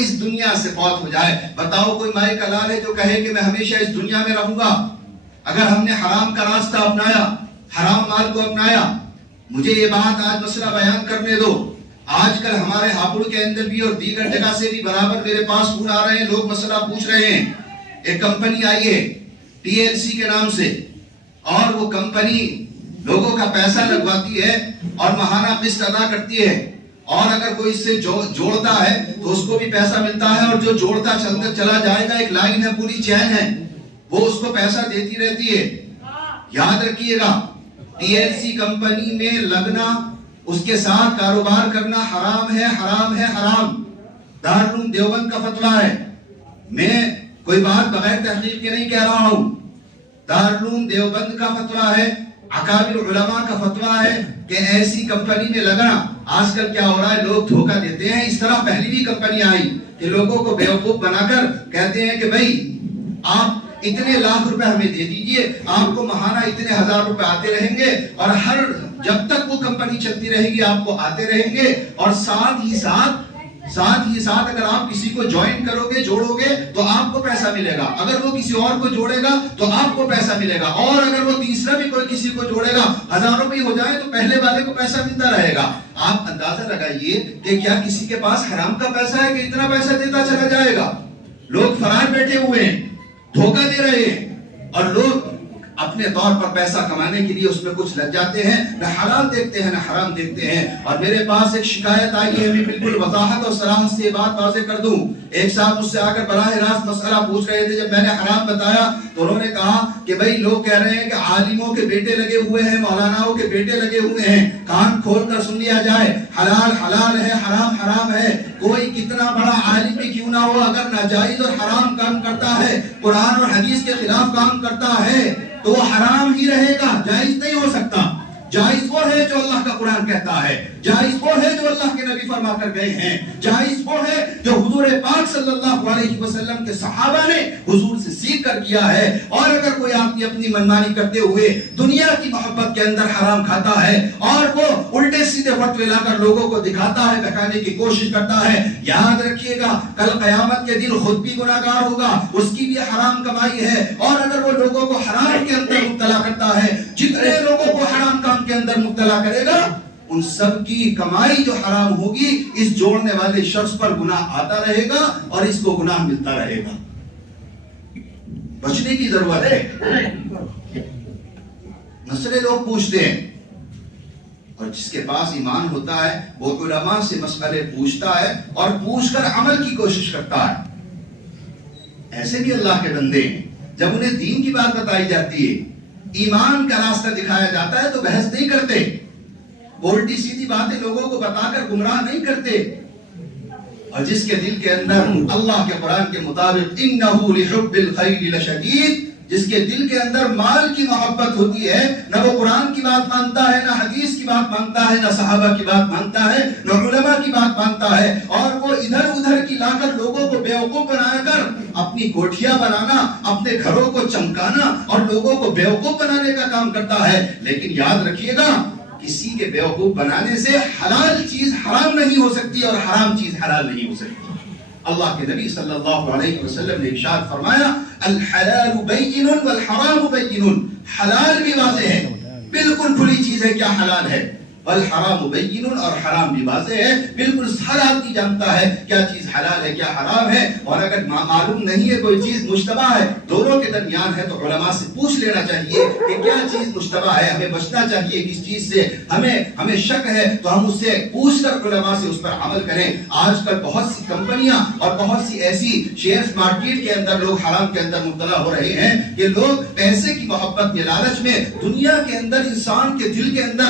اس دنیا سے فوت ہو جائے۔ بتاؤ کوئی مائے کا لال ہے جو کہے کہ میں ہمیشہ اس دنیا میں رہوں گا؟ اگر ہم نے حرام کا راستہ اپنایا، حرام مال کو اپنایا، مجھے یہ بات آج مسئلہ بیان کرنے دو۔ آج کل ہمارے ہاپوڑ کے اندر بھی اور دیگر جگہ سے بھی برابر میرے پاس فون آ رہے ہیں، لوگ مسئلہ پوچھ رہے ہیں۔ ایک کمپنی آئی ہے TLC کے نام سے، اور وہ کمپنی لوگوں کا پیسہ لگواتی ہے اور ماہانہ قسط ادا کرتی ہے، اور اگر کوئی اس سے جوڑتا ہے تو اس کو بھی پیسہ ملتا ہے، اور جو جوڑتا چلا جائے گا، ایک لائن ہے، پوری چین ہے، وہ اس کو پیسہ دیتی رہتی ہے۔ یاد رکھیے گا، TLC کمپنی میں لگنا، اس کے ساتھ کاروبار کرنا حرام ہے، حرام ہے، حرام۔ دارالعلوم دیوبند کا فتویٰ ہے، میں کوئی بات بغیر تحقیق کے نہیں کہہ رہا ہوں، دارالعلوم دیوبند کا فتویٰ ہے، اکابر علماء کا فتویٰ ہے کہ ایسی کمپنی میں لگنا۔ آج کل کیا ہو رہا ہے، لوگ دھوکہ دیتے ہیں۔ اس طرح پہلی بھی کمپنی آئی کہ لوگوں کو بیوقوف بنا کر کہتے ہیں کہ بھائی آپ اتنے لاکھ روپے ہمیں دے دیجئے، آپ کو ماہانہ اتنے ہزار روپے آتے رہیں گے، اور ہر جب تک وہ کمپنی چلتی رہے گی آپ کو آتے رہیں گے، اور ساتھ ہی ساتھ اگر آپ کسی کو جوائن کرو گے، جوڑو گے تو آپ کو پیسہ ملے گا، اگر وہ کسی اور کو جوڑے گا تو آپ کو پیسہ ملے گا، اور اگر وہ تیسرا بھی کوئی کسی کو جوڑے گا، ہزاروں بھی ہو جائے تو پہلے والے کو پیسہ ملتا رہے گا۔ آپ اندازہ لگائیے کہ کیا کسی کے پاس حرام کا پیسہ ہے کہ اتنا پیسہ دیتا چلا جائے گا؟ لوگ فرار بیٹھے ہوئے ہیں، دھوکہ دے رہے ہیں، اور لوگ اپنے طور پر پیسہ کمانے کے لیے اس میں کچھ لگ جاتے ہیں، نہ حلال دیکھتے ہیں نہ حرام دیکھتے ہیں۔ اور میرے پاس ایک شکایت آئی ہے، میں بالکل وضاحت اور صراحت سے یہ بات واضح کر دوں۔ ایک صاحب مجھ سے آ کر براہ راست مسئلہ پوچھ رہے تھے، جب میں نے حرام بتایا تو انہوں نے کہا کہ بھائی لوگ کہہ رہے ہیں کہ عالموں کے بیٹے لگے ہوئے ہیں، مولاناؤں کے بیٹے لگے ہوئے ہیں، کان کھول کر سن لیا جائے، حلال حلال ہے، حرام حرام ہے۔ کوئی کتنا بڑا عالم بھی کیوں نہ ہو، اگر ناجائز اور حرام کام کرتا ہے، قرآن اور حدیث کے خلاف کام کرتا ہے، تو وہ حرام ہی رہے گا، جائز نہیں ہو سکتا۔ جائز وہ ہے جو اللہ کا قرآن کہتا ہے، جائز وہ ہے جو اللہ کے نبی فرما کر گئے ہیں، جائز وہ ہے جو حضور پاک صلی اللہ علیہ وسلم کے صحابہ نے حضور سے سیکھ کر کیا ہے۔ اور اگر کوئی آدمی اپنی منمانی کرتے ہوئے دنیا کی محبت کے اندر حرام کھاتا ہے، اور وہ الٹے سیدھے فتوے لا کر لوگوں کو دکھاتا ہے، بہکانے کی کوشش کرتا ہے، یاد رکھیے گا کل قیامت کے دن خود بھی گناہگار ہوگا، اس کی بھی حرام کمائی ہے۔ اور اگر وہ لوگوں کو حرام کے اندر مبتلا کرتا ہے، جتنے لوگوں کو حرام کام کے اندر مبتلا کرے گا، ان سب کی کمائی جو حرام ہوگی، اس جوڑنے والے شخص پر گناہ آتا رہے گا اور اس کو گناہ ملتا رہے گا۔ بچنے کی ضرورت ہے۔ مسئلے لوگ پوچھتے ہیں، اور جس کے پاس ایمان ہوتا ہے وہ علماء سے مسئلے پوچھتا ہے اور پوچھ کر عمل کی کوشش کرتا ہے۔ ایسے بھی اللہ کے بندے ہیں، جب انہیں دین کی بات بتائی جاتی ہے، ایمان کا راستہ دکھایا جاتا ہے تو بحث نہیں کرتے، الٹی سیدھی باتیں لوگوں کو بتا کر گمراہ نہیں کرتے۔ اور جس کے دل کے اندر اللہ کے قرآن کے مطابق انہو لحب الخیر لشدید، جس کے دل کے اندر مال کی محبت ہوتی ہے، نہ وہ قرآن کی بات مانتا ہے، نہ حدیث کی بات مانتا ہے، نہ صحابہ کی بات مانتا ہے، نہ علماء کی بات مانتا ہے، اور وہ ادھر ادھر کی لا کر لوگوں کو بیوقوف بنا کر اپنی کوٹھیاں بنانا، اپنے گھروں کو چمکانا اور لوگوں کو بیوقوف بنانے کا کام کرتا ہے۔ لیکن یاد رکھیے گا، کسی کے بیوقوف بنانے سے حلال چیز حرام نہیں ہو سکتی اور حرام چیز حلال نہیں ہو سکتی۔ اللہ کے نبی صلی اللہ علیہ وسلم نے ارشاد فرمایا، الحلال بین والحرام بین، حلال بھی واضح ہے، بالکل کھلی چیز ہے کیا حلال ہے، والحرام بین، اور حرام بھی واضح ہے، بالکل ہر آدمی جانتا ہے کیا چیز حلال ہے کیا حرام ہے۔ اور اگر معلوم نہیں ہے کوئی چیز مشتبہ ہے، دونوں کے درمیان ہے، تو علماء سے پوچھ لینا چاہیے کہ کیا چیز مشتبہ ہے، ہمیں بچنا چاہیے کس چیز سے، ہمیں شک ہے تو ہم اس سے پوچھ کر علماء سے اس پر عمل کریں۔ آج کل بہت سی کمپنیاں اور بہت سی ایسی شیئرز مارکیٹ کے اندر لوگ حرام کے اندر مبتلا ہو رہے ہیں کہ لوگ پیسے کی محبت میں، لالچ میں، دنیا کے اندر انسان کے دل کے اندر